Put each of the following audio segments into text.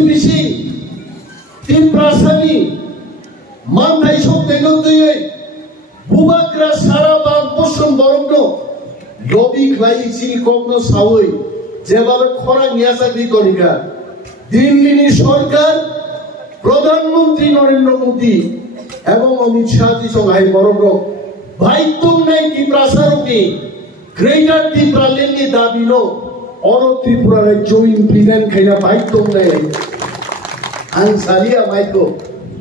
Bising Tim Prasani Mantai Sok Tenotui Bubakra Sarabag Bosom Borogno Lobby Klai Sini Kokno Sawai যেভাবে খরা নিয়ে চাকরি করিকা দিল্লি সরকার প্রধানমন্ত্রী নরেন্দ্র মোদী এবং অমিত শাহজি সঙ্গে বড় ভাইতুম নাই ত্রিপুরাসারকে গ্রেটার ত্রিপুরালেন্ডি দাবিনো অর ত্রিপুরার জয়েন প্রিভেন্ট খাইনা ভাইতুম নাই আং সালিয়া মাইকো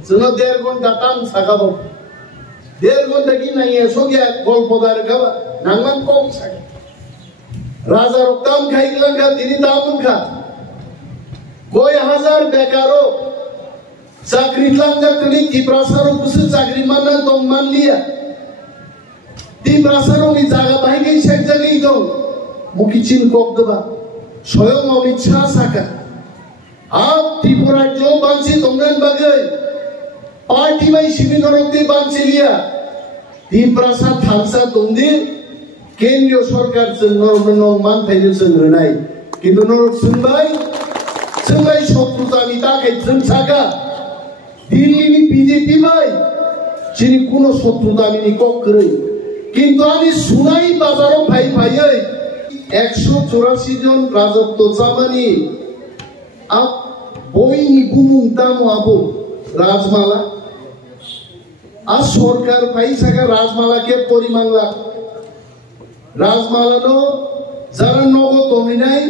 जोंनो 1.5 ঘন্টা টান সাকাবো 1.5 ঘন্টা কি নাই এসোগিয়া গল্পদার গাবা নাংমান কম সাকা রাজা রক্তাম খাইগলাঙ্গা তিনি দামুনখা কয় হাজার বেকারো চাকরি লাঙ্গা কলি ত্রিপুরাসারো কুসু চাকরি মানা দম মানলিয়া ত্রিপুরাসারো নি জায়গা বাইগৈ সেকজাগৈ দং মুকিচিন কবদবা স্বয়ং অমিত শাহ সাকা আপ ত্রিপুরা জো বানসি দংনান বাগৈ পার্টি বাই শিবিররতে বানসিলিয়া ত্রিপুরাসা থানসা দংদি কেন্দ্রীয় সরকার জন্য মানথাইनो जोंनो নাই কিন্তু নরক শুনবাই শত্রুতানি তাকে जों সাকা দিল্লিনি বিজেপি বাই যিনি কোন শত্রুতানি ককরে কিন্তু আমি সুনাই বাজারও ভাই ভাইই 184 জন রাজত্ব জামানি আপ বইনি গুমুং দামো আবো রাজমালা আর সরকার ভাই সাকা রাজমালাকে পরিমাণলা রাজমালানো যারা নগদ তমি নাই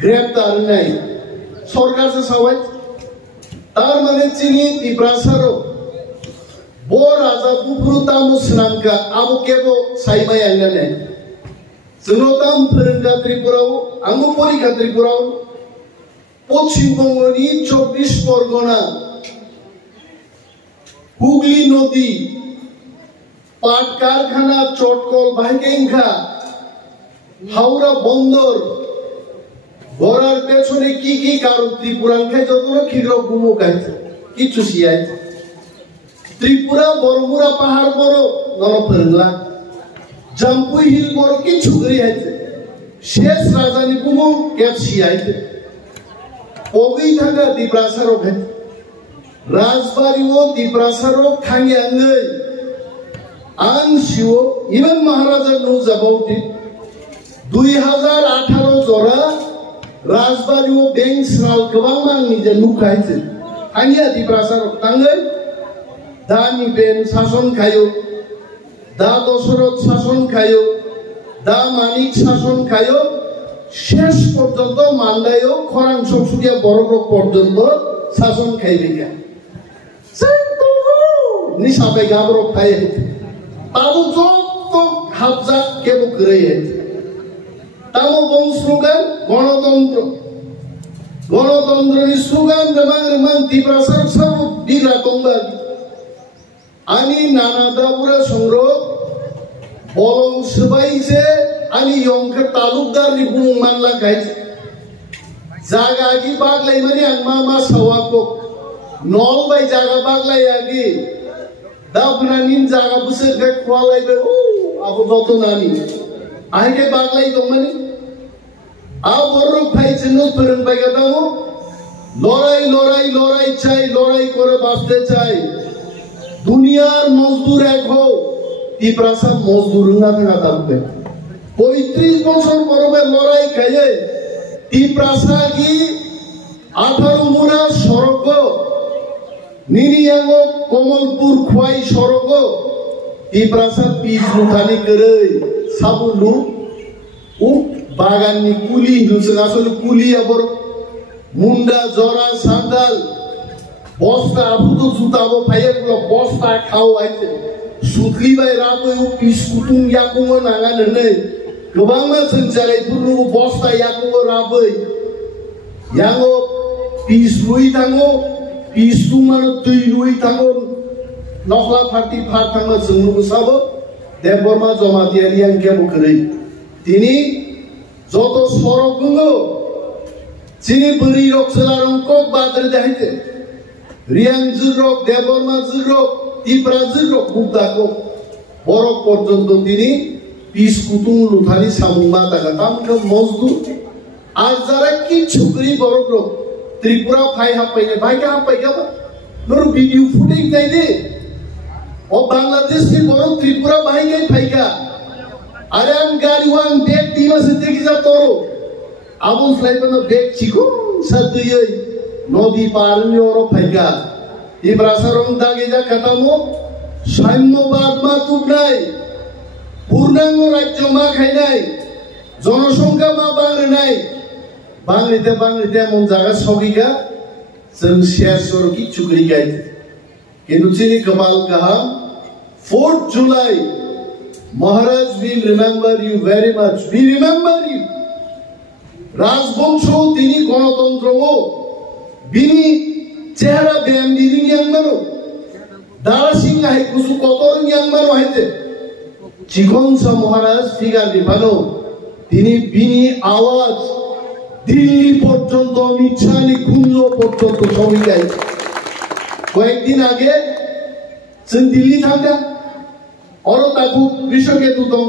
গ্রেপ্তার নাই সরকার যে সবাই তার মানে চিনি ত্রিপুরাসারো বো রাজা বুফুরুতা মুসনামকা আবো কেবো সাইমাই আইনানে जोंनो दाम फोरोंगा ত্রিপুরাও आंबो परीक्षा ত্রিপুরাও পশ্চিমবঙ্গनि 24 পরগনা হুগলি নদী পাট কারখানা চটকল ভাইগেঙ্গা হাওড়া বন্দর গড়ার পেছনে কি কারণ ত্রিপুরানখাই যতটা ক্ষীর গুমো গাইছে কিছু সিয়াইছে ত্রিপুরা বড়মুরা পাহাড় বড় নরফেরলা জাম্পুই হিল বড় কিছু গরিয়াইছে শেষ রাজধানী গুমো ক্যাপ সিয়াইছে পগৈ থাকা ত্রিপুরাসারো খাই রাজবাড়িও ত্রিপুরাসারো থাঙ্গি আঙ্গৈ आं शिव इवन महाराजा नो जाबाउटी 2018 जरा राजबारियाव बेंक स्राल गोबां मांनि जे नुखायसे आंनिया ত্রিপুরাসারো थाङै दानि बेन शासन खायो दा दशरथ शासन खायो दा मानिक शासन खायो শেষ পর্যন্ত মান্দায়ও খরাং সংসদীয় বড়গ্রহ পর্যন্ত শাসন খাইলিকা নিসাবে গাবরক খাই তাবো যত হাবজাক কেবো গরয়ে তাবো বং স্লোগান গণতন্ত্রনি স্লোগান রেমাং ত্রিপুরাসারো সব বিগ্রা দংবা আমি নানা দাবুরা সংগ্রহ বলং সবাইছে আমি ইয়ংকে তালুকদারনি বুং মানলা গাইছে জায়গা আগি বাগলাই মানে আং মা সাওয়াকো নল বাই জায়গা বাগলাই আগি दाबनानिन जागा बुसे गे खवालाइबे ओ आबो जतो नानि आइके बागलाई दंमानि आ बररो फाइछनो फोरों बायगा दामो लड़ाई चाই लड़ाई करे बाঁচতে চাই दुनियार मजदूर एक हो ত্রিপুরাসা मजदूर ना थाका दाबे 35 বছর বরবে লড়াই খাইয়ে ত্রিপুরাসা কি 18 মুনা সড়ক নিনিয়াঙ্গ কমলপুর খোয়াই সড়ক ত্রিপুরাসা পিস লুথানি করে সাবুলু ও বাগাননি কুলি হিন্দুছে আসলে কুলি আবার মুন্ডা জরা সান্দাল বস্তা আবুতো জুতাবো ফাইয়েগুলো বস্তা খাও আইছে সুতলি বাই রাবো পিস কুতুং ইয়াকুমো নাগানে गोबां मानसिन जालायफोरनो बस्ता याकुमो राबै यांगो पिस लुई थाङो पिस तुमानो दै लुई थाङो नखला पार्टी फार थाङो जोंनो साबो देबरमा जमातियारि आंके बखरै तिनि যত সড়ক গো চিনি বরি রক সলারং কক বাদরে দেখাইতে রিয়াং জুরক দেবর্মা জুরক ত্রিপুরা জুরক বুকদাকো বরক পর্যন্ত তিনি পিস কুতুং লুথানি সামুংবা তাকা তামকে মজদুর আর যারা কি ছুকরি বরক त्रिपुरा फाइ हाबबायनो बाइका हाबबायगाबो नोर भिडिअ फुटेज नायदे ओ बांलादेश के बर' त्रिपुरा बाहायगाय फाइगा आरे आं गारियाव आं बेग दिमासो देखिजा तरो आबुं स्लाइबनो बेग चिको सादैयै नदी पारनि अर फाइगा इब्रासारं दागेजा काटामो साम्यबाद मा तुबनाय पूर्णांग राज्य मा खायनाय जनसंख्या मा बांनाय बांग्रिते मन जागा सगिगा जों शेरसर की चुगली गायते किन्तु चिनि कपाल गाहाम 4th July Maharaj will remember you very much. We remember you. राजवंशो तिनी गणतन्त्रको बिनी चेहरा ब्याम दिदिङ याङमानो दारासिङ आहे कुसु कतरङ याङमानो हाइते चिकनसा महाराज फिगार दिफानो तिनी बिनी आवाज दिल्ली পর্যন্ত মিছানি কুঞ্জ পর্যন্ত সবিগাই কয়েকদিন আগে जों दिल्ली थांगा और ताकू विश्वकेतु दङ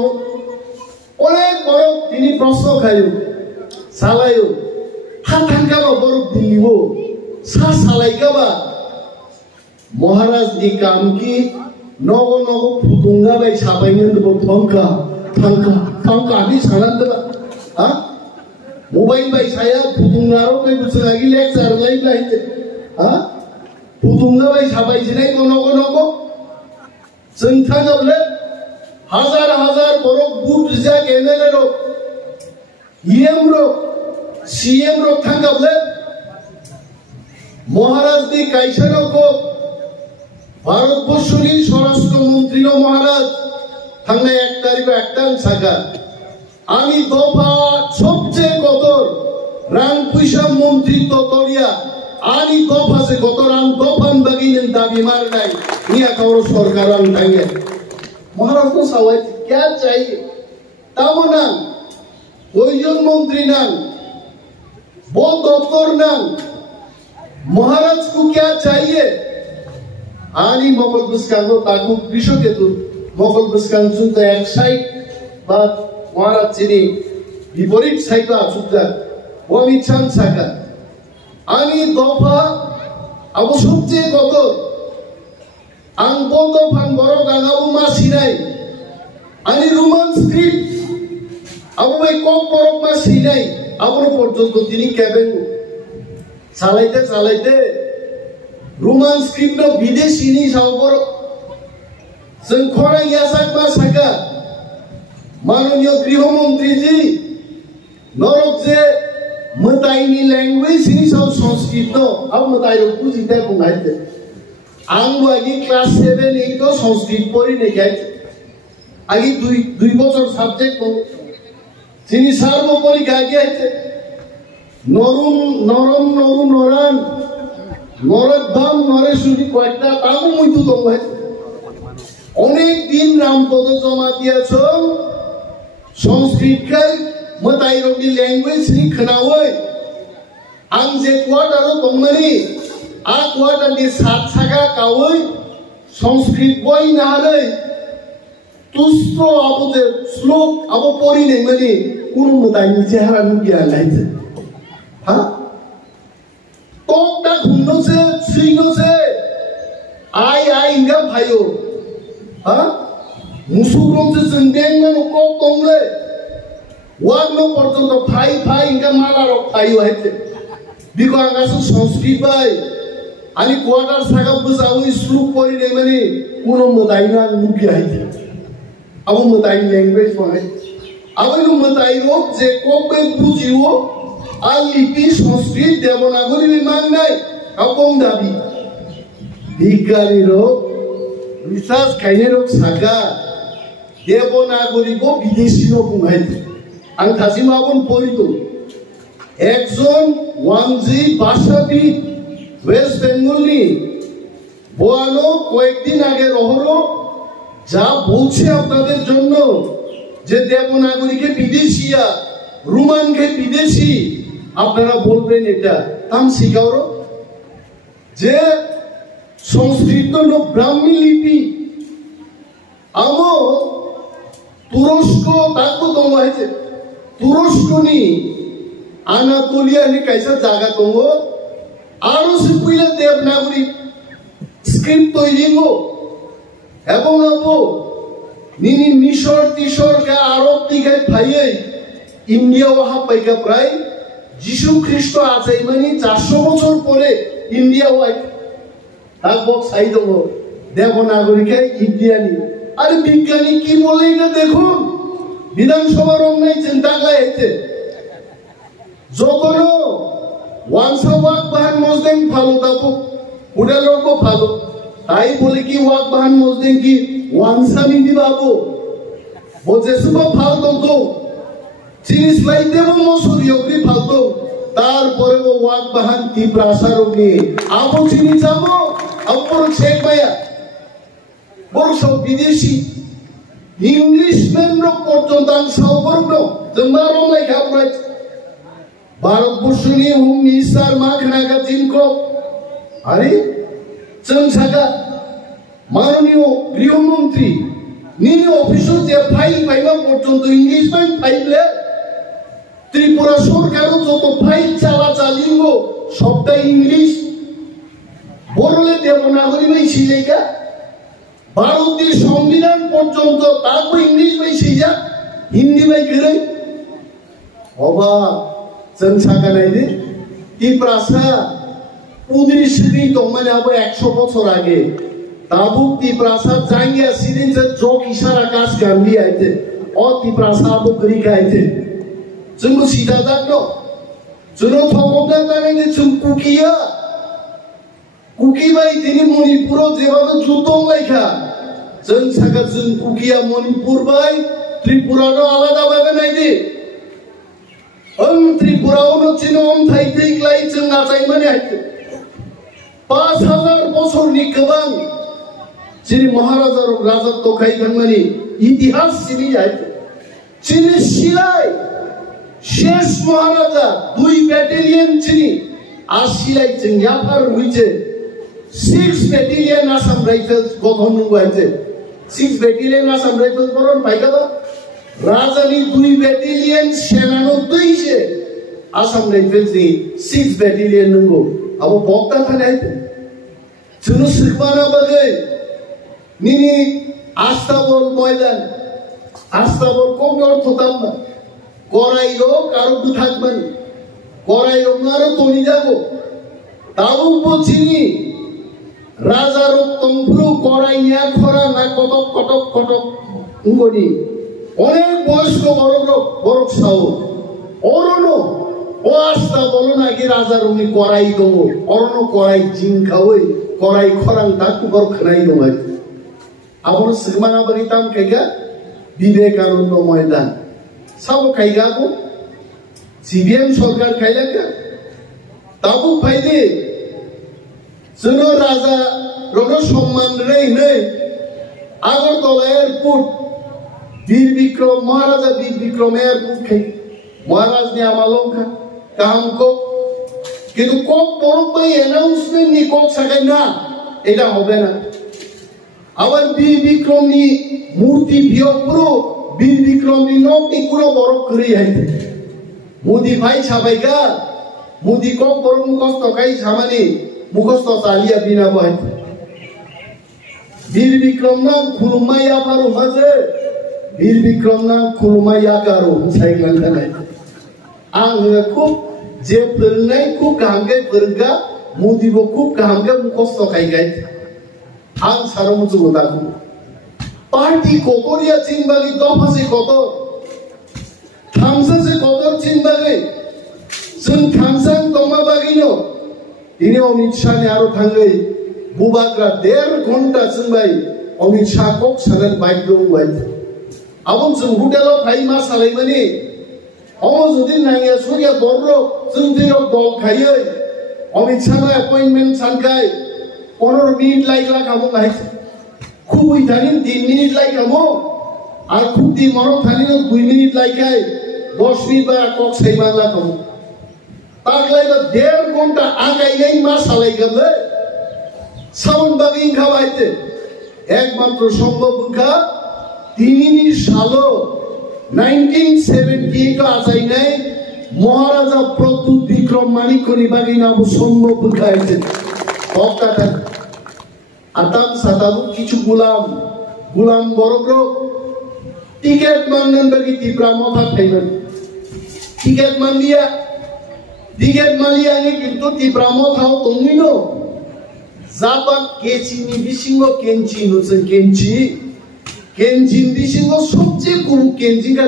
अनेक बरफ तिनी प्रश्न खायो सालायो हा थांगाबा बरफ दिल्लीबो सा सालायगाबा महाराज नि काम की नगो नगो फुदुंगा बाय साबायनो दबो थांका नि सानांदबा हा मोबाइल बाय साया फुदुंगारो बाय बुसलागि लेक्चार लाइलाइते हा फुदुंगा बाय साबायजिनाय नगो नगो जों थांगाबले हाजार हाजार बरफ बुट जा एमएलए रो इएम रो सीएम रो थांगाबले महाराज नि कायसानोको भारतबर्षनि स्वराष्ट्र मन्त्री रो महाराज थांनाय 1 तारिख एकटां सागा आमी दफा सबचेয়ে कदर रां पैसा मन्त्रित्व करिया आनी दफा से कदर रां दफान बागिन दाबि मारनाय निया कावरो सरकारान थांगे महाराज को सवाल क्या चाहिए तामना कोईजन मंत्री नां वो दफ्तर नां महाराज को क्या चाहिए आनी मोगल बुस्कांगो ताकू विश्वकेतु मोगल बुस्कांग सुनता एक साइड बात महाराज चिनी विपरीत साइड आसुकदा वो मिच्छान साका आनी दफा अब सबचेয়ে कदर आं बंद फान बर' गांगाबो मासिनाय आनी रोमान स्क्रिप्ट आबो बाय कक बरफ मासिनाय आबो पर्यन्त दिनै केबें चालायते रोमान स्क्रिप्ट नो विदेशीनि सावबर जों खरायासाक मा साका माननीय गृहमंत्री जी नरक जे मताइनि लैंग्वेज नि साव संस्कृत नो अब मताइरो बुझिते बुंगाइते आंबो आगे क्लास 7 8 संस्कृत पढ़ी नहीं गए आगे दुई बছর सब्जेक्ट को जिनी सार्व पढ़ी गए नरम नरान नरदाम नरेशुनी कयटा तागो मुइतु दङ अनेक दिन रामपद जमा दियाछौ संस्कृतकै मताइरोनि लैंग्वेज नि खोनावै आं जे क्वार्टारो दंमोनि आ क्वार्टारनि सात सागा कावै संस्कृत बय नाहारै तुस्रो आबो जे श्लोक आबो पढ़िनै मनि कुनु मताइनि चेहरा नुगिया लाइते हा टकटा घुमनो से सिनो से आई इंगा भाइयो हा मुसुरम से जंदें में नको तंगले वागनो पर्यन्त फाइ इंगा माला रो फाइयो हाइते बिको आंगासो संस्कृत बाय आनी क्वार्टार सागा बुझावै श्लोक पढ़िनै मनि कुनु मताइना नुगिया हाइते अब मताइ लैंग्वेज पढ़े अब नु मताइरो जे कोबे बुझियो आ लिपि संस्कृत देवनागरी मांगनाय कापं दाबी बिगारिरो रिसार्च खाइनेरो सागा देवनागरी को विदेशी नो बुंगाइते आं थासिमाबन पढ़ितो एकजन वांजी भाषाविद वेस्ट बेंगलनि बोआनो কয়েকদিন আগে রহলো যা বলছে আপনাদের জন্য যে দেবনাগরীকে বিদেশিয়া রোমানকে বিদেশি আপনারা বলবেন এটা তাম শিখাওরো যে সংস্কৃত নো ব্রাহ্মী লিপি আমো তুরস্ক তাকো দङ আছে তুরস্কনি আনাতোলিয়া নি কাইসা জায়গা দङ পুইলে দেবনাগরী স্ক্রিপ্ট তৈরি গো এবং আবো নিনি মিশর তিশরকে আরব দিকে ফাইয়ে ইন্ডিয়াও হাপাইকা প্রায় যিশু খ্রিস্ট আছে মানে 400 বছর পরে ইন্ডিয়াও তারপর সাই দেবো দেবনাগরীকে ইন্ডিয়ানি আরে বিজ্ঞানী কি বলে এটা দেখুন বিধানসভার অন্যায় চিন্তা লাইছে যখন ওয়ানসা ওয়াক বাহান মজদেন ভালো দাবো ওটা লোক ভালো তাই বলে কি ওয়াক বাহান মজদেন কি ওয়ানসা মিনি বাবু বলছে সুবা ফালতো তো জিনিস লাইতে মসুরিও কি ফালতো তারপরে ও ওয়াক বাহান কি প্রাসারও নিয়ে আবো চিনি যাবো আবো শেখ ভাইয়া বড় সব বিদেশি ইংলিশম্যান পর্যন্ত সম্পর্ক তোমার লেখা পড়াচ্ছে ভারতবর্ষনি হোম মিনিস্টার মাখনাগা জিনকো আরে চনসাগা মাননীয় গৃহমন্ত্রী নিনি অফিসে যে ফাইল পাইবা পর্যন্ত ইংলিশম্যান ফাইলে ত্রিপুরা সরকারও যত ফাইল চালিয়ে সবটাই ইংলিশ বললে দেবনাগরী ভাই শিলেগা ভারতের সংবিধান পর্যন্ত তারপর ইংলিশ ভাই শিজা হিন্দি ভাই গেলে অবা চনসাগা নাই রে কি প্রাসা পুদরি সিদি তো মানে আবো 100 বছর আগে তাবুক তি প্রাসাদ জাঙ্গিয়া সিদিন যে যোগ ইশারা কাজ গান্ধী আইতে ও তি প্রাসাদ করি গাইতে जोंबो सिदा जानो जोनो थगबना जानायनि जों कुकिया कुकी बाय दिनि मणिपुराव जेबाबो जुदं लायखा जों सागा जों कुकिया मणिपुर बाय त्रिपुरानो आलादा भाबे नायदि त्रिपुरावनो चिनम थाइथैग्लाय जों नाजाय माने आइते 5000 बछरनि गोबां जेरै महाराजा राजत्व खायखांनायनि इतिहास सिबि आइते चिनि सिलाय শেষ মহারাজা 2 ব্যাটালিয়ন চিনি আসিলাই চিংয়াফার হইছে 6 ব্যাটালিয়ন আসাম রাইফেলস গঠন হইছে 6 ব্যাটালিয়ন আসাম রাইফেলস বরন পাইকাবা রাজানি 2 ব্যাটালিয়ন সেনানো দইছে আসাম রাইফেলস নি 6 ব্যাটালিয়ন নঙ্গো আবো বক্তা থানে আইতে জুনু সিকমানা বাগে নিনি আস্তাবল ময়দান আস্তাবল কোন অর্থ দাম না গরাইরো কারো তো থাকবেন গরাইরো নারো তনি যাবো তাও বলছিনি রাজার তম্বুরু গরাইয়া খরা না কটক কটক কটক উঙ্গনি অনেক বয়স্ক বড় সাউ অরণ ও আস্তা বলো নাকি রাজার উনি করাই দেবো অরণ করাই জিন খাওয়াই করাই খরাং তাকু বড় খানাই দমাই আবার সিগমানা বাড়িতাম কেগা বিবেকানন্দ ময়দান সাবো খাইগাবো সিবিএম সরকার খাইলাকা তাবু ফাইদে जोनो राजा रनो सम्मान रे ने আগরতলা এয়ারপোর্ট বীর বিক্রম মহারাজা বীর বিক্রম এয়ারপোর্ট খাই মহারাজ ने আমালঙ্কা কাম কো কিন্তু কোক বড় ভাই অ্যানাউন্সমেন্ট নি কোক সাকাই না এটা হবে না আবার বীর বিক্রম নি মূর্তি ভিয়পুরো বীর বিক্রম নি নকনি পুরো বড় করে আইতে মোদি ভাই সাবাইগা মোদি কোক বড় মুখস্থ কাই সামানি মুখস্থ চালিয়া বিনা বয় বীর বিক্রম নাম খুলমাইয়া পারো মাঝে বীর বিক্রম নাম খুলমাইয়া কারো সাইকেল নাই आं খুব যে ফেরনাই খুব গাঙ্গে ফেরগা মুদিব খুব গাঙ্গে মুখস্থ খাইগাই आं সারা মুচু দাকু পার্টি কোকরিয়া চিনবাগি দফাসে কত থামসাসে কত চিনবাগি जों थामसां दमा बागिनो इने अमित शाह ने आरो थांगै बुबाग्रा 1.5 घंटा जोंबाय अमित शाह कोक सानन बाइक दंबाय आबो जों होटेलाव फाइ मा सालायमानि अमो जुदि नांगिया सूर्या बर्र जों दैयाव दल खायै अमित शाह अपॉइंटमेंट सानखाय 15 मिनिट लाइगला खामो गाय खुबै थानि 3 मिनिट लाइग खामो आर खुबदि मरो थानि 2 मिनिट लाइखाय 10 मिनिट बा कोक साइमाला खामो तागलायबा 1.5 घंटा आगायनाय मा सालायगोनलै साउन्ड बागिं खाबायते एकमात्र सम्भव बुखा तिनिनि सालो 1978 आजायनाय महाराजा प्रद्युत विक्रम माणिक्यनि बागिं नाबो सम्भव बुखायते কক্কাটা আতাম সাতাবু কিছু গুলাম বড়গ্র টিকেট মানলেন বাকি ত্রিপুরা মথা খাইবেন টিকেট মানলিয়া কিন্তু ত্রিপুরা মথাও তঙ্গিন জাপান কেচিনি বিসিঙ্গ কেঞ্চি হচ্ছে কেঞ্চিন বিসিঙ্গ সবচেয়ে কুরু কেঞ্চিঙ্গা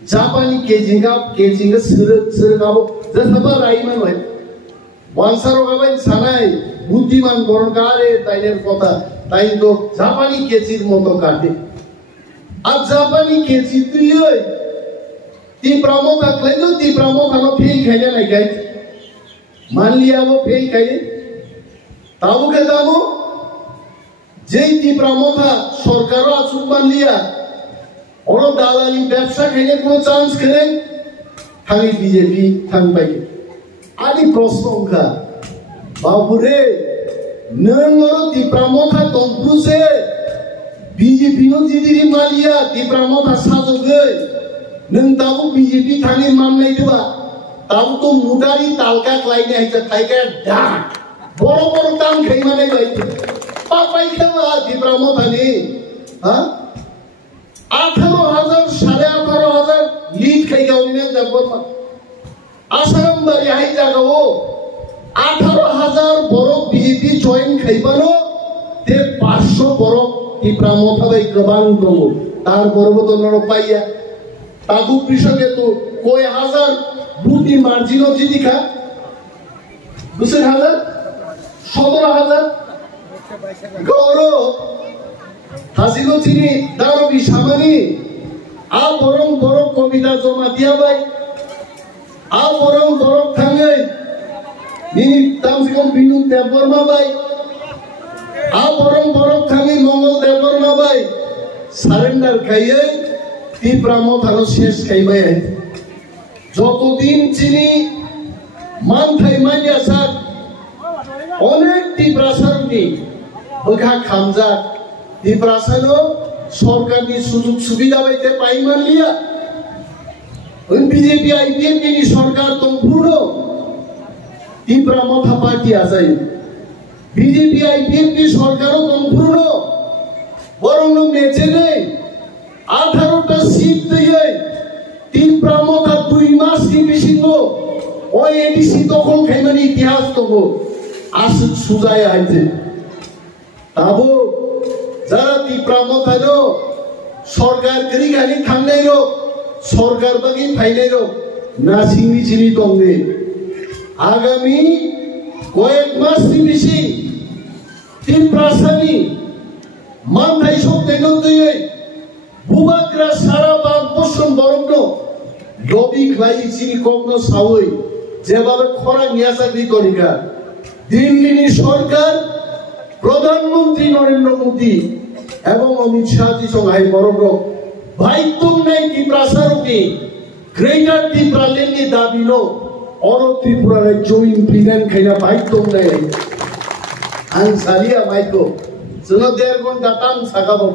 জাপানি কেজিঙ্গা সরগাবো যেসবা রাইমান হয় ওয়ানসারো গাবাই সানাই বুদ্ধিমান বরকারে তাইনের কথা তাই তো জাপানি কেচির মতো কাটে আর জাপানি কেচি তুই ওই ত্রিপুরা মথা খাইলো ত্রিপুরা মথানো ফেল খাইলে নাই খাই মানলিয়া वो ফেল খাইলে তাও খেতামো যেই ত্রিপুরা মথা সরকারও আসুক মানলিয়া ওর দালালি ব্যবসা খাইলে কোনো চান্স খেলে থাকি বিজেপি থাং পাইলে আদি প্রশ্ন ওখা বাবুরে নং ওর ত্রিপুরা মথা তম্পুসে বিজেপি নো জিদিরি মালিয়া ত্রিপুরা মথা সাজগে नों दाबो बीजेपी थांनि माननाय देबा दाबो तो मुदारि तालका क्लाइने हाइजा थाइका डा बड़ दाम खाइमानाय बाय पापाय खावा त्रिपुरा मथानि हा 18,000 18,500 लीड खाइगावनि जाबोमा आसाम बारि हाइ जागावो 18,000 बड़ बीजेपी जॉइन खाइबानो ते 500 बड़ त्रिपुरा मथा बाय गोबां दङ तार बरबो नर पाइया ताबु कृषके तो कोई हजार बुटी मार्जिनो जी दिखा दूसरे हजार 17,000 गौरव हासिलो चिनी दारो भी सामानी आ बरम कविता जमा दिया भाई आ बरम थांगे निनी तामसिकम बिनु देवबर्मा भाई आ बरम थांगे मंगल देवबर्मा भाई सारेंडार खाइए ত্রিপুরা মথানো শেষ খাইবাই যতদিন চিনি মানথাই মানিয়া সার অনেক ত্রিপুরা সারনি ওখা খামজা ত্রিপুরা সারও সরকারনি সুযোগ সুবিধা পাইতে পাই মানলিয়া ওই বিজেপি আইপিএফ নি সরকার তংপুরো ত্রিপুরা মথা পার্টি আসাই বিজেপি আইপিএফ নি সরকারও তংপুরো বরং মেচে নেই 18টা সিট দিয়ে ত্রিপুরা মথা 2 মাস কি বিশিঙ্গ ওই এডিসি তখন খাইমানি ইতিহাস তবো আসুক সুজায় আইছে তাবো যারা ত্রিপুরা মথানো সরকার করি গানি থামনাইরো সরকার বাকি ফাইনাইরো না সিংনি চিনি তঙ্গে আগামী কয়েক মাস কি বেশি ত্রিপুরা সানি মানথাই সত্যি নতুই বুবাকরা সারা বাদ পশ্চিম বরঙ্গ লবি খাই চিনি কখনো সাউই যেভাবে খরা নিয়াসাগরি করিকা দিল্লির সরকার প্রধানমন্ত্রী নরেন্দ্র মোদী এবং অমিত শাহ জি সঙ্গে বরঙ্গ ভাইতুম নাই ত্রিপুরা সারুকি গ্রেটার ত্রিপুরা লেনি দাবিনো অর ত্রিপুরা জয়েন প্রিভেন্ট খাইনা ভাইতুম নাই আন সালিয়া মাইকো जोङो 1.5 घन्टा टाइम सागाबो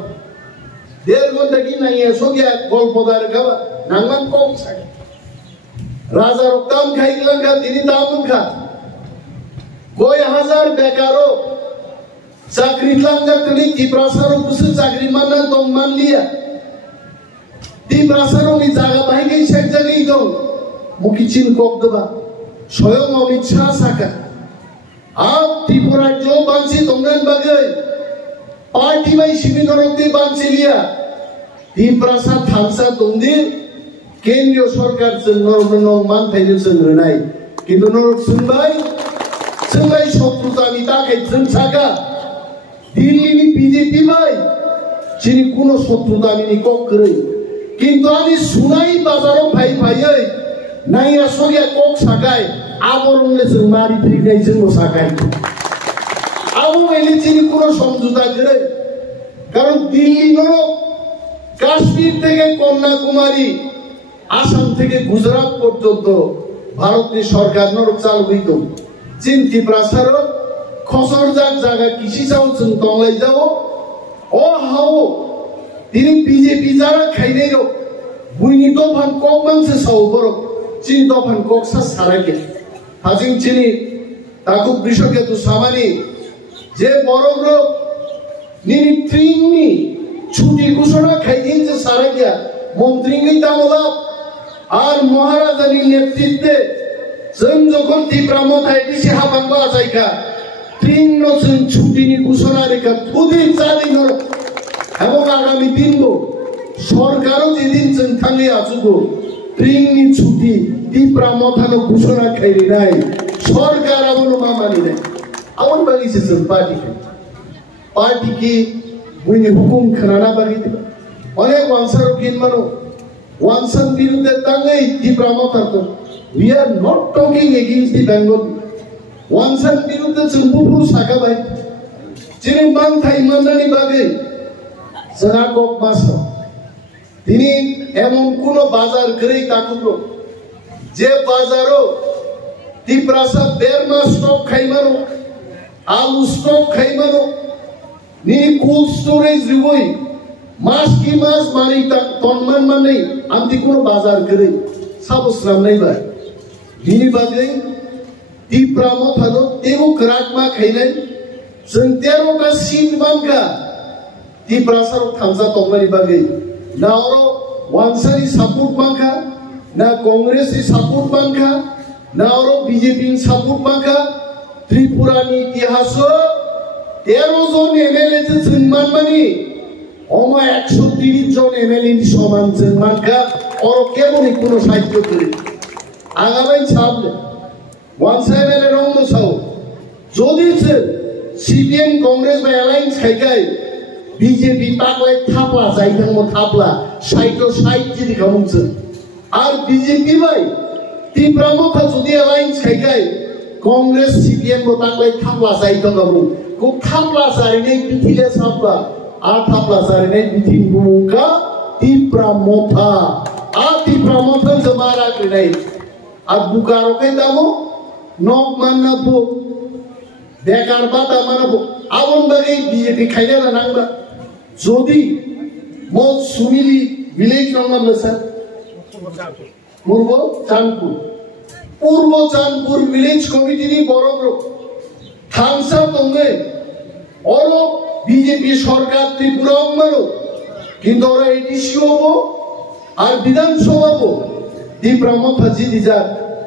1.5 घन्टा की नहीं है सो गया गल्पदार खाबा नांगमान कम सागे राजा रक्ताम खाइगलंगा दिनी दामुन खा कोई हजार बेकारो चाकरी लंगा कनी त्रिपुरासारो कुछ चाकरी मानना तो मान लिया ত্রিপুরাসাरो नि जागा बाहि गई सेट जगह दं मुखिचिन कोक दबा स्वयं अमित शाह साका आप त्रिपुरा जो बांसी तंगन बगै पार्टी में शिबिररते बांसी लिया ত্রিপুরাসা থামসা তंदी केंद्रीय सरकार जों नरनो मान थाइनो जों रनाय किन्तु नरक जोंबाय शत्रुतानि थाखाय जों सागा दिल्लीनि बीजेपी बाय जिनि कोनो शत्रुतानि कक करै किन्तु आनि सुनाय बाजाराव फायै नाया सरिया कक सागाय आबरंले जों मारि फैनाय जों सागाय आबो मेले जिनि कोनो समझौता करै कारण दिल्ली नरक কাশ্মীর থেকে কন্যাকুমারী আসাম থেকে গুজরাট পর্যন্ত ভারতের সরকার নরক চালু হইত চীন ত্রিপুরাসার খসর জায়গা কৃষি চাও जों তংলাই যাও ও হাও তিনি বিজেপি যারা খাইনাই রক বুইনি দফান কক মানসে সাও বরক চীন দফান কক সা সারাকে হাজিং চিনি তাকু কৃষকে তো সামানি যে বড় গ্রুপ নিনি ট্রিংনি ছুটি ঘোষণা খাইদিন যে সারা গিয়া মন্ত্রীঙ্গি তামলা আর মহারাজানির নেতৃত্বে जों যখন তীব্রামতায় দিছি হাবাংবা জায়গা ট্রিংনো जों ছুটিনি ঘোষণা রেখা খুবই চালিন এবং আগামী দিনও সরকারও যেদিন जों থাকলে আসুগো ট্রিংনি ছুটি তীব্রামতানো ঘোষণা খাইনি নাই সরকার আমলো মামানি নাই আমার বাগিছে जों পার্টি কি বুইনি হুকুম খানা বাগিতে অনেক ওয়ানসারও কিনমানো ওয়ানসার বিরুদ্ধে তাঙ্গাই তীব্রামতা তো we are not talking against the Bengal ওয়ানসার বিরুদ্ধে जों বুবু সাকাবাই যিনি মানথাই মাননানি বাগে যারা কক মাস তিনি এমন কোন বাজার করেই তাকুলো যে বাজারও তীব্রাসা বেরমা স্টক খাইমানো আলু স্টক খাইমানো নি কোল্ড স্টোরেজ রিবই মাস কি মাস মানে তন্মান মানে আমি কোন বাজার করে সাবস্রাম নাই ভাই বিনি বাজে তীব্রামত হলো তেরো ক্রাকমা খাইনাই जों 13টা সিট বানকা তীব্রাসার থামসা তংমানি বাগে না ওর ওয়ানসারি সাপোর্ট বানকা না কংগ্রেসি সাপোর্ট বানকা না ওর বিজেপি সাপোর্ট বানকা ত্রিপুরানি ইতিহাস 13 জন এমএলএ যে जों মানমানি অম 130 জন এমএলএ সমান जों মানকা ওর কেবলই কোন সাহায্য করে আগামী ছাবলে ওয়ানসাই এমএলএ রংদ সাও যদি সিপিএম কংগ্রেস বা অ্যালায়েন্স খাইকাই বিজেপি পাকলাই থাপলা যাইতামো থাপলা 60 যদি খামুছে আর বিজেপি ভাই তীব্রামতা যদি অ্যালায়েন্স খাইকাই কংগ্রেস সিপিএম বো পাকলাই থাপলা যাইতামো কো থাপলা যাইনে পিথিলে ছাপলা আর থাপলা যাইনে পিথিন বুকা তীব্রামতা আর তীব্রামতা জমারা নাই আর বুকারো কে দামো নক মাননাবো বেকার বাতা মানাবো আবন বাগে বিজেপি খাইলে না নাংবা যদি মত সুমিলি ভিলেজ নাম স্যার পূর্ব চাঁদপুর ভিলেজ কমিটি নি বড় থামসা তঙ্গে অর বিজেপি সরকার ত্রিপুরা মারো কিন্তু ওরা এডিসি হবো আর বিধানসভা তীব্রামতা জিদি যা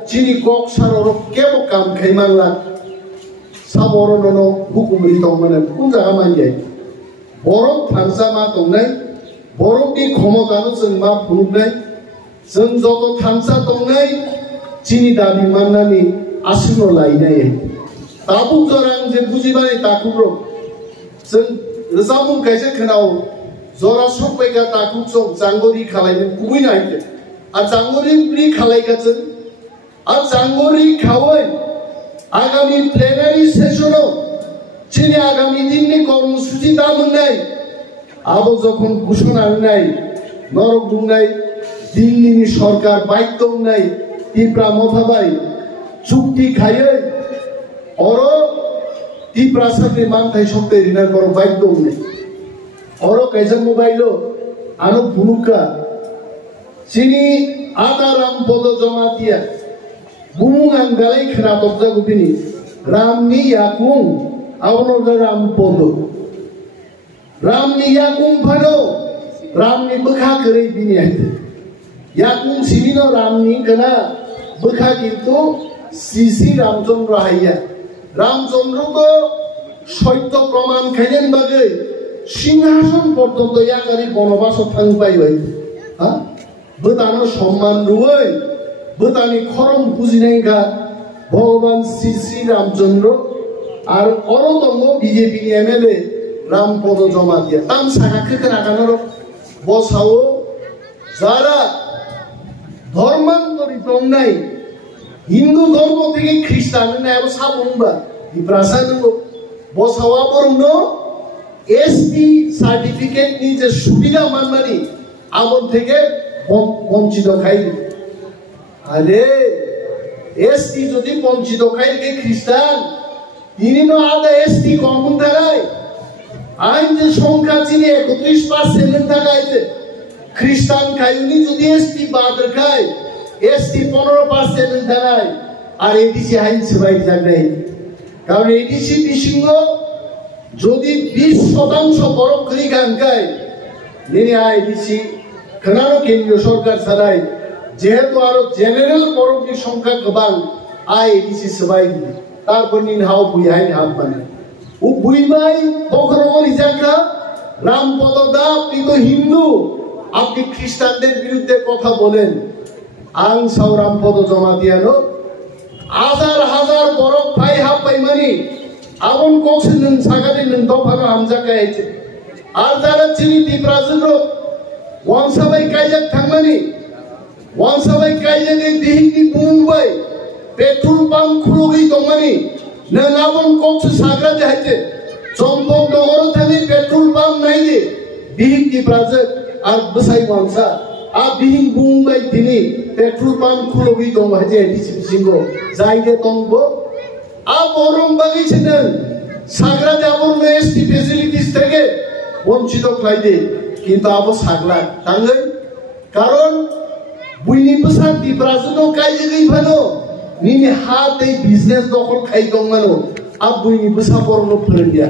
চিনি কক সার ওর কেবল কাম খাইমানলা সাবরণ হুকুমরি দংমানে কোন জায়গা মানজাই বরফ থামসা মা দंनाय বরফনি ক্ষমতানো जों मा ফুনুকनाय जों যত থামসা दंनाय চিনি দাবি মাননানি আসিনো লাইনাय তাবু জরাং যে বুজিবানি তাকুরো जों রজামুন কাইছে খনাও জরা সবাইগা তাকু চক জাঙ্গরি খালাইনে কুই নাইতে আর জাঙ্গরি প্রি খালাইগা जों আর জাঙ্গরি খাওয়াই আগামী প্লেনারি সেশনও চিনি আগামী দিনে কর্মসূচি দাম নাই আবো যখন ঘোষণা নাই নরক দুংনাই দিল্লি সরকার বাইক নাই তীব্রামতা ভাই চুক্তি খাইয়ে অর তীব্রাসাতে মানথাই সপ্তাহে রিনার বড় বাইক নাই অর কাইজা মোবাইল আনো ভুনুকা চিনি আতারাম পদ জমা দিয়া বুমুং গালাই খেলা তবজা গুপিনি রামনি ইয়াকুং আবনো রাম পদ রামনি ইয়াকুং ভালো রামনি বখা করে বিনি আইতে ইয়াকুং সিনিনো রামনি কেনা বখা কিন্তু শ্রী রামচন্দ্র হাইয়া রামচন্দ্রকে সত্য প্রমাণ খাইলেন বাগে সিংহাসন পর্যন্ত ইয়াকারি বনবাস থাং পাইবাই হ্যাঁ বোতানো সম্মান রুই বোতানি খরম পুজিনাইগা ভগবান শ্রী রামচন্দ্র আর অরতঙ্গ বিজেপি এমএলএ রামপদ জমা দিয়া তাম সাকাকে রাখানোর বসাও যারা ধর্মান্তরিত নাই হিন্দু ধর্ম থেকে খ্রিস্টান নাই সাবুংবা ইব্রাসান বসাওয়া বরং এসটি সার্টিফিকেট নি যে সুবিধা মানমানি আমন থেকে বঞ্চিত খাই আরে এসটি যদি বঞ্চিত খাই কে খ্রিস্টান তিনি নো আদা এসটি কমন দাঁড়ায় আইন যে সংখ্যা চিনি 31% দাঁড়াইছে খ্রিস্টান খাইনি যদি এসটি বাদ খায় এসটি 15% দাঁড়ায় আর এডিসি আইন সবাই জায়গায় কারণ এডিসি বিসিংহ যদি 20% বরফ করি গানকায় নিয়ে আইডিসি খানারও কেন্দ্রীয় সরকার ছাড়াই যেহেতু আরো জেনারেল বরফের সংখ্যা গোবাং আইডিসি সবাই তারপর নিন হাও বুইহাই হাত মানে ও বুইমাই বকরমর ইজাকা রামপদ দা আপনি তো হিন্দু আপনি খ্রিস্টানদের বিরুদ্ধে কথা বলেন আং সাউ রামপদ জমা দিয়ানো হাজার হাজার বরফ ভাই হাফ পাইমানি আবন কক্সে নং সাগাদে নং দফানো হামজাকা আইছে আর যারা চিনি তীব্রাজুর ওয়াংসাবাই কাইজাক থাকমানি ওয়াংসাবাই কাইজাকে দিহিকি মুম্বাই পেট্রোল পাম্প খুলুগি দমানি নং আবন কক্সে সাগরা যাইছে চম্পক নগর থাকি পেট্রোল পাম্প নাই দে দিহিকি প্রাজক আর বসাই ওয়াংসা আর দিহিং মুম্বাই তিনি পেট্রোল পাম্প খুলুগি দমাইছে এডিসি সিংহ যাইদে তংবো আর বরং বাগিয়েছেন সাগরা যাবর এসটি ফেসিলিটিস থেকে বঞ্চিত খাইদে কিন্তু আবো সাগলা তাঙ্গই কারণ বুইনি বসা তীব্রাজুনো কাইজেগই ভালো নিনি হাত এই বিজনেস দখল খাই দংমানো আব বুইনি বসা পরনো ফেরিয়া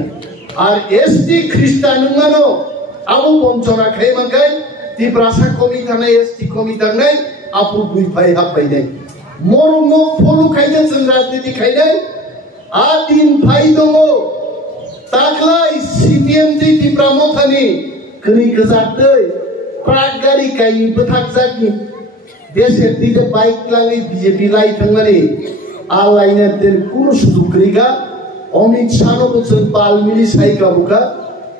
আর এসটি খ্রিস্টান মানো আবো বঞ্চনা খাই মাগাই তীব্রাসা কমি থানাই এসটি কমি থানাই আপু বুই ভাই হাব পাই নাই মরম ফলু খাইদে जों রাজনীতি খাইনাই আদিন ভাই দङ তাকলাই সিপিএম জি তীব্রামথানি করি গজাदै প্রাক গাড়ি কাইনি বথাক जागनि দেশের দিকে বাইক লাগি বিজেপি লাই থাंगनानै आलायना देन कुनु सुजुग गैया अमित शाह बचन पालमिली साइकाबुका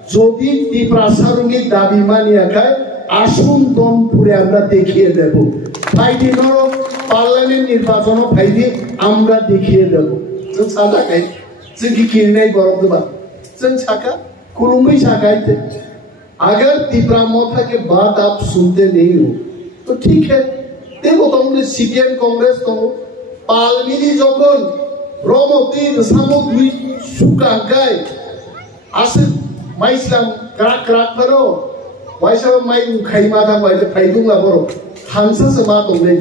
যদি তীব্রাসারুনি দাবি মানিয়াখায় আসুন দনপুরে আমরা দেখিয়ে দেব ফাইদি নরক পার্লামেন্ট নির্বাচন ফাইদি আমরা দেখিয়ে দেব जों सादाखाय जों गिकिरनाय गरबदोबा जों साका खुलुमै साकायते अगर तीव्रामथा के बात आप सुनते नहीं हो तो ठीक है देखो तुमने सीपीएम कांग्रेस तो पालमिली যখন রমতি সামুদ্রি সুকাঙ্কাই আসে মাইসলাম ক্রাক ক্রাক করো ওয়াইসা মাই খাইমা দা ওয়াইলে ফাইদুংলা বড় থানসাসে মা দংলাই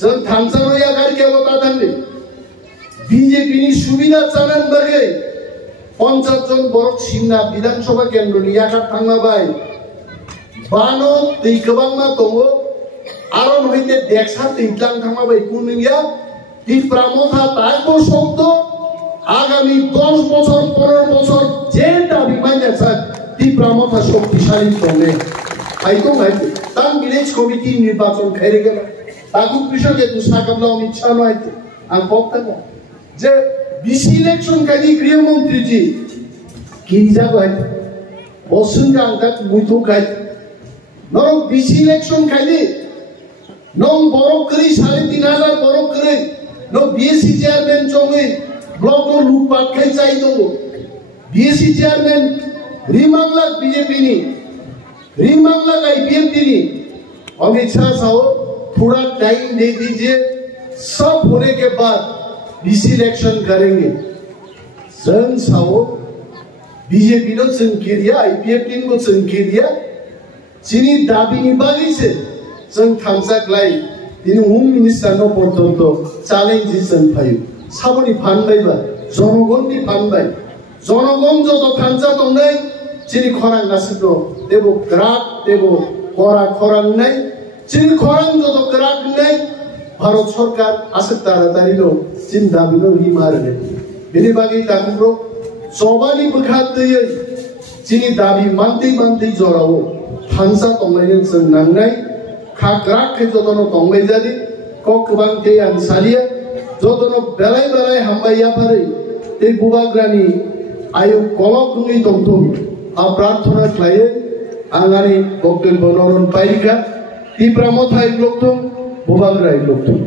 जों थानसानो यागार के बता दंले बीजेपी नि सुविधा चानान बागे 50 जन बरक सिन्ना विधानसभा केन्द्र नि यागार थांना बाय बानो दै गोबांमा दङो आरो नहैते देखसा दैज्लां थांना बाय कुनिया তীব্রামথা তাইবো শব্দ আগামী 10 বছর 15 বছর যে দাবি মাইনাছে তীব্রামথা শক্তিশালী দলে আইতো মাইতে তাম ভিলেজ কমিটি নির্বাচন খাইরে গেল তাকু কৃষকে দুসাকাবলা অমিত শাহ নয়তে আম বক্তব্য যে বিসি ইলেকশন কালি গৃহমন্ত্রীজি কি যাবাই বসুনগা আংটা মুইতো গাই নরক বিসি ইলেকশন খাইলি নং বরক করি 3500 বরক করে नो बीएससी चेयरमैन चोंगे ब्लॉक और लूटपाट खाई चाहिए तो बीएससी चेयरमैन रिमांगला बीजेपी नी रिमांगला आईपीएम नी अमित शाह साहब थोड़ा टाइम दे दीजिए सब होने के बाद बीसी इलेक्शन करेंगे जों साहब बीजेपी नो संकीरिया आईपीएम टीम को संकीरिया चिनी दाबी निभागी से जों थांसाक लाई তিনি হোম মিনিস্টার ন পর্যন্ত চ্যালেঞ্জিসন ফাইভ সাবনি ফানবাইবা জনগণনি ফানবাই জনগণ যত থানসা দংনাই চিনি খরাং নাসিত দেব গ্রাক দেব করা খরাং নাই চিনি খরাং যত গ্রাক নাই ভারত সরকার আসে তাড়াতাড়িনো চিন দাবিনো হি মারনে বেনি বাগি তাকুরো জবানি বখাত দयै চিনি দাবি মানতেই মানতেই জরাও থানসা দংনাইनो जों नांनाय खाग्राक के जोतनो तंगै जादि ककबां ते आं सालिया जोतनो बेलाय बेलाय हामबाया फारै ते बुबाग्रानि आयु कलक गङै दंथुम आ प्रार्थना खालायो आंगानि बक्तव्य नरन पाइका तीव्रामथा इग्लकथुम बुबाग्रा इग्लकथुम